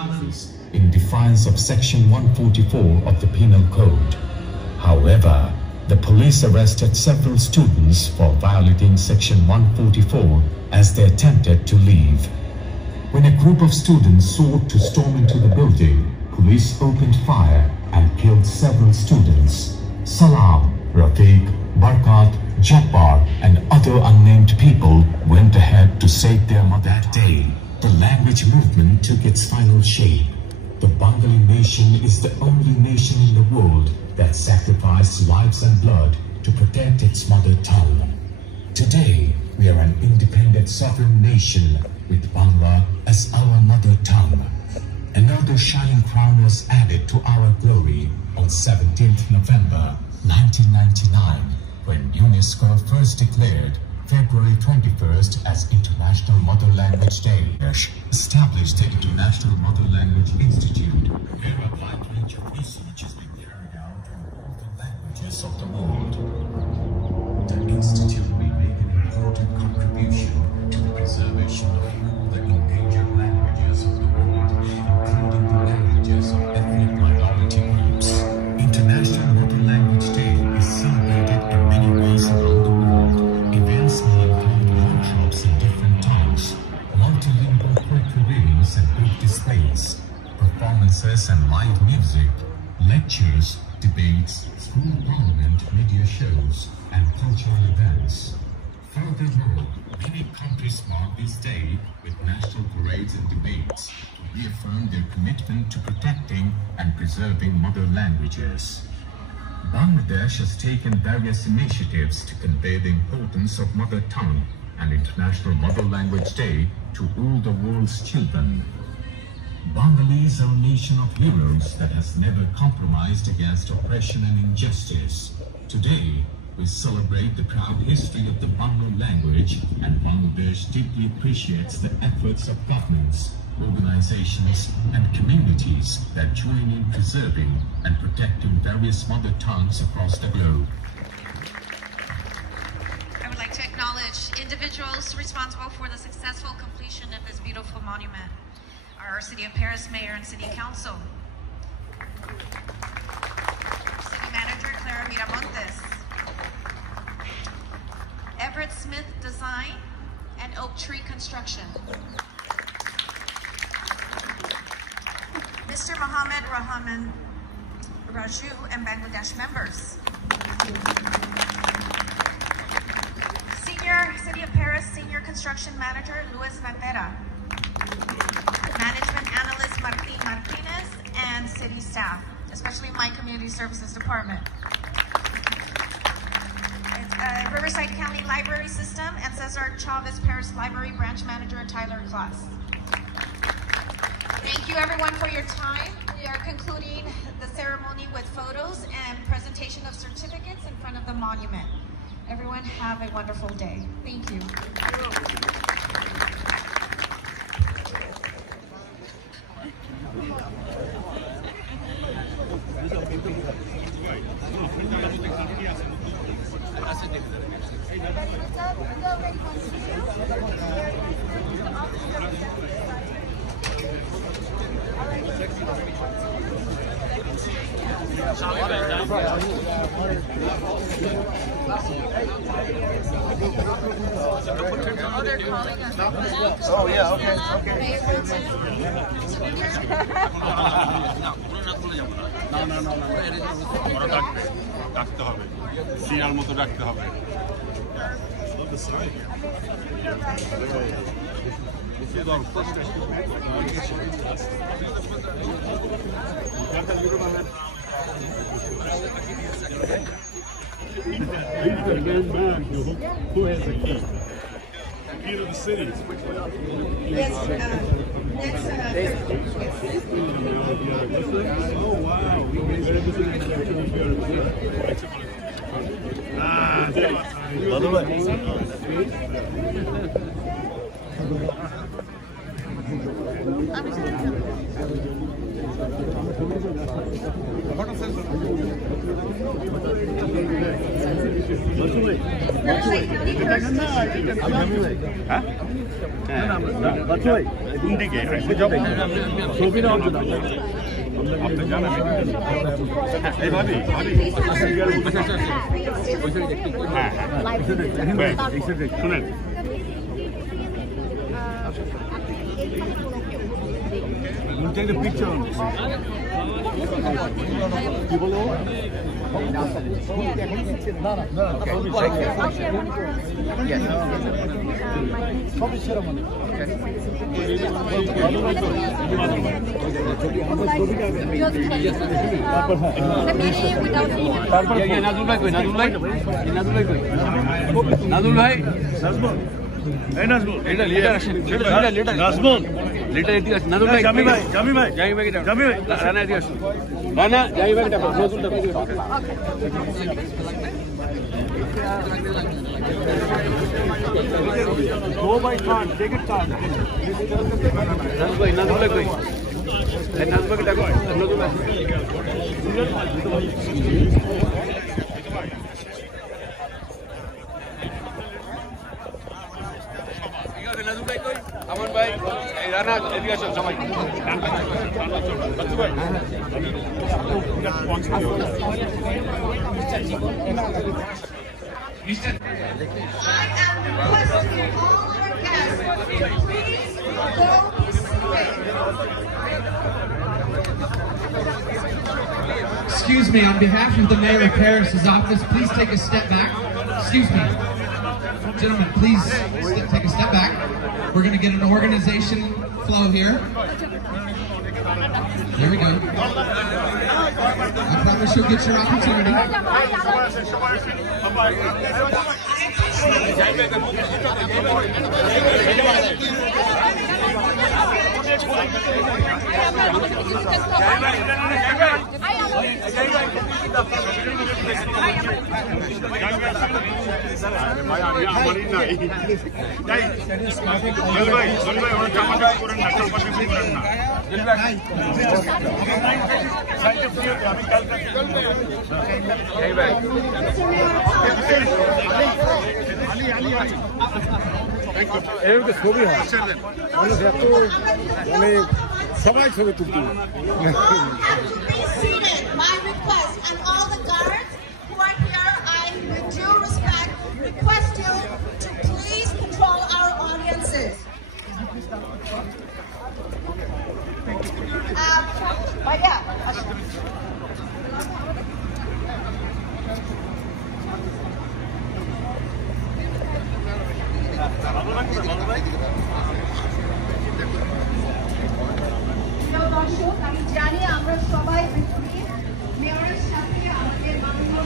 classes in defiance of Section 144 of the Penal Code. However, the police arrested several students for violating Section 144 as they attempted to leave. When a group of students sought to storm into the building, police opened fire and killed several students. Salam, Rafiq, Barkat, Jabbar, and other unnamed people went ahead to save their mother. That day, the language movement took its final shape. The Bengali nation is the only nation in the world that sacrificed lives and blood to protect its mother tongue. Today, we are an independent sovereign nation with Bangla as our mother tongue. Another shining crown was added to our glory on 17th November 1999, when UNESCO first declared February 21st as International Mother Language Day. Established the International Mother Language Institute, where a wide range of research is being carried out on all the languages of the world. The Institute will make an important contribution to the preservation of all the endangered languages of the world, including the languages of ethnic minority groups. International Mother Language Day is celebrated in many ways around the world. Events will include workshops in different tongues, multilingual poetry readings and book displays, performances and live music, lectures, debates, school parliament, media shows, and cultural events. Furthermore, many countries mark this day with national parades and debates to reaffirm their commitment to protecting and preserving mother languages. Bangladesh has taken various initiatives to convey the importance of mother tongue and International Mother Language Day to all the world's children. Bengalis are a nation of heroes that has never compromised against oppression and injustice. Today, we celebrate the proud history of the Bangla language, and Bangladesh deeply appreciates the efforts of governments, organizations, and communities that join in preserving and protecting various mother tongues across the globe. I would like to acknowledge individuals responsible for the successful completion of this beautiful monument. Our City of Paris Mayor and City Council, City Manager Clara Miramontes, Everett Smith Design, and Oak Tree Construction, Mr. Mohammed Rahman Raju and Bangladesh members, Senior City of Paris Senior Construction Manager Luis Vapera, Management Analyst Martin Martinez, and city staff, especially my Community Services Department. Riverside County Library System and Cesar Chavez Paris Library Branch Manager Tyler Klaas. Thank you everyone for your time. We are concluding the ceremony with photos and presentation of certificates in front of the monument. Everyone have a wonderful day. Thank you. Oh yeah, okay, okay. ডাকতে হবে শিয়াল মতো ডাকতে হবে Who has the key? Key to the city. Yes, Oh wow. কোন দিকে আপনি জানেন এইভাবে শুনেন পিকচার কি বলো নাজমুল ভাই আমার ভাই রানা এদিকে আসুন সবাই Excuse me, on behalf of the Mayor of Paris's office, please take a step back. Excuse me. Gentlemen, please take a step back. We're going to get an organization flow here. There we go. I promise you'll get your opportunity. ছবি হয় মানুষ এত মানে সবাই ছবি তুলতে My request and all the guards who are here, I with due respect request you to please control our audiences. দর্শক আমি জানি আমরা সবাই মেয়রের সাথে আমাদের মাননীয়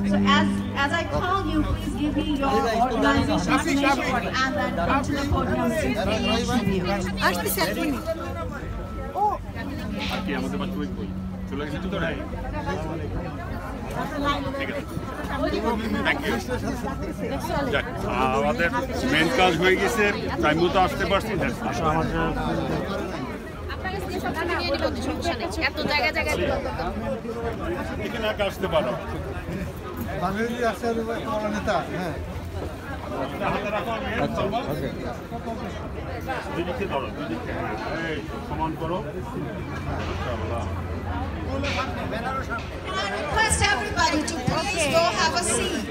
So as I call you, please give me your organization name and then come to the podium to interview. আমাদের মেন কাজ হয়ে গেছে টাইম মতো আসতে পারছি এখানে আসতে পারো নেতা হ্যাঁ সমান করো I request everybody to please go have a seat.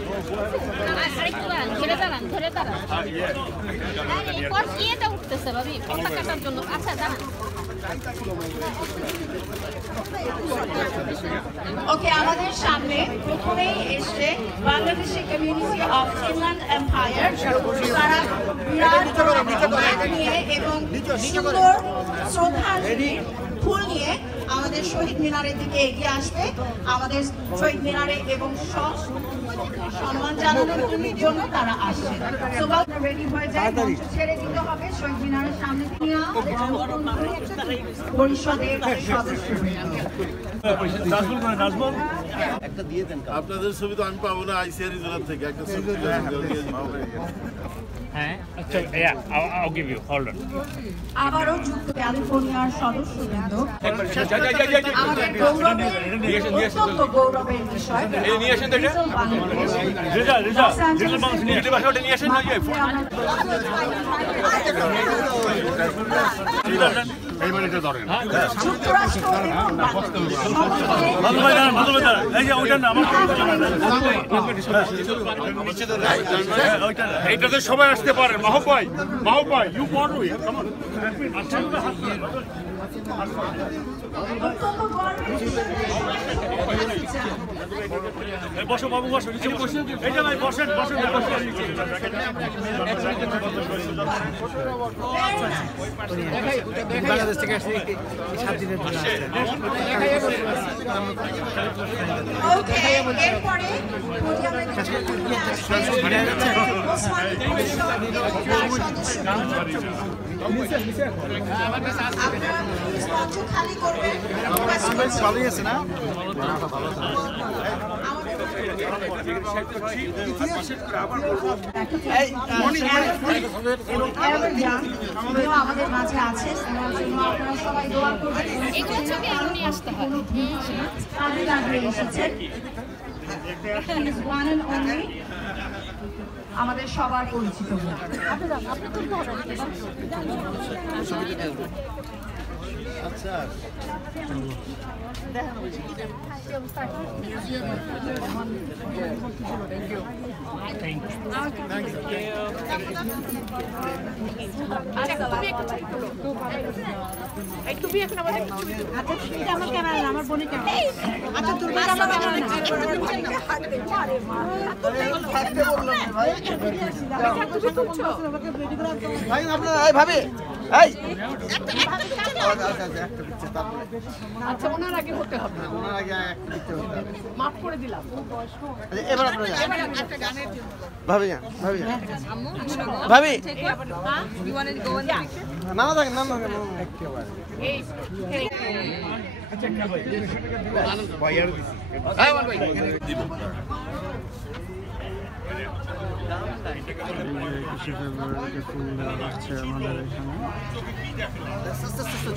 Okay, আমাদের সামনে প্রথমেই এসে Bangladeshi community of inland empire তারা বিরাট নিয়ে এবং সুন্দর শ্রদ্ধাঞ্জলি ফুল নিয়ে আমাদের আমাদের শহীদ মিনারের দিকে এগিয়ে আসবে আমাদের শহীদ মিনারে এবং সম্মান জানানোর জন্য তারা আসছে। রেডি হয়ে যায়, ছেড়ে দিতে হবে শহীদ মিনারের সামনে পরিষদের সদস্য। আপনাদের ছবি তো আমি পাবো না আইসিআর জেলা থেকে একটা ছবি আবারও যুক্ত ক্যালিফোর্নিয়ার সদস্যবৃন্দ আমাদের অত্যন্ত গৌরবের বিষয় এইটাতে সবাই আসতে পারে। মাহবুব ভাই you got we come on বসো বাবু বসো নিচে বসে এইটা ভাই বসেন বসেন বাংলাদেশ থেকে আসছে 7 দিনের জন্য এরপরে খালি করবে ভালোই আছে না আমাদের মাঝে আছে আপনারা সবাই দোয়া করবেন এসেছেন আমাদের সবার পরিচিত আচ্ছা তুমি এখন আমাদের আমার ক্যামেরা আমার বোনের ক্যামেরা আচ্ছা তুমি আমার ভাই আপনারা এই ভাবি এই আচ্ছা ওনার আগে হতে হবে ওনার আগে একটা দিতে হবে মাফ করে দিলাম এবার আপনারা একটা গানের ভাবি ভাবি আম্মু ভাবি you want to go in the picture না থাকেন না থাকেন একেবারে এই আচ্ছা ভাই ভাই আর দিছি হ্যাঁ ভাই দিব আমাদের এখানে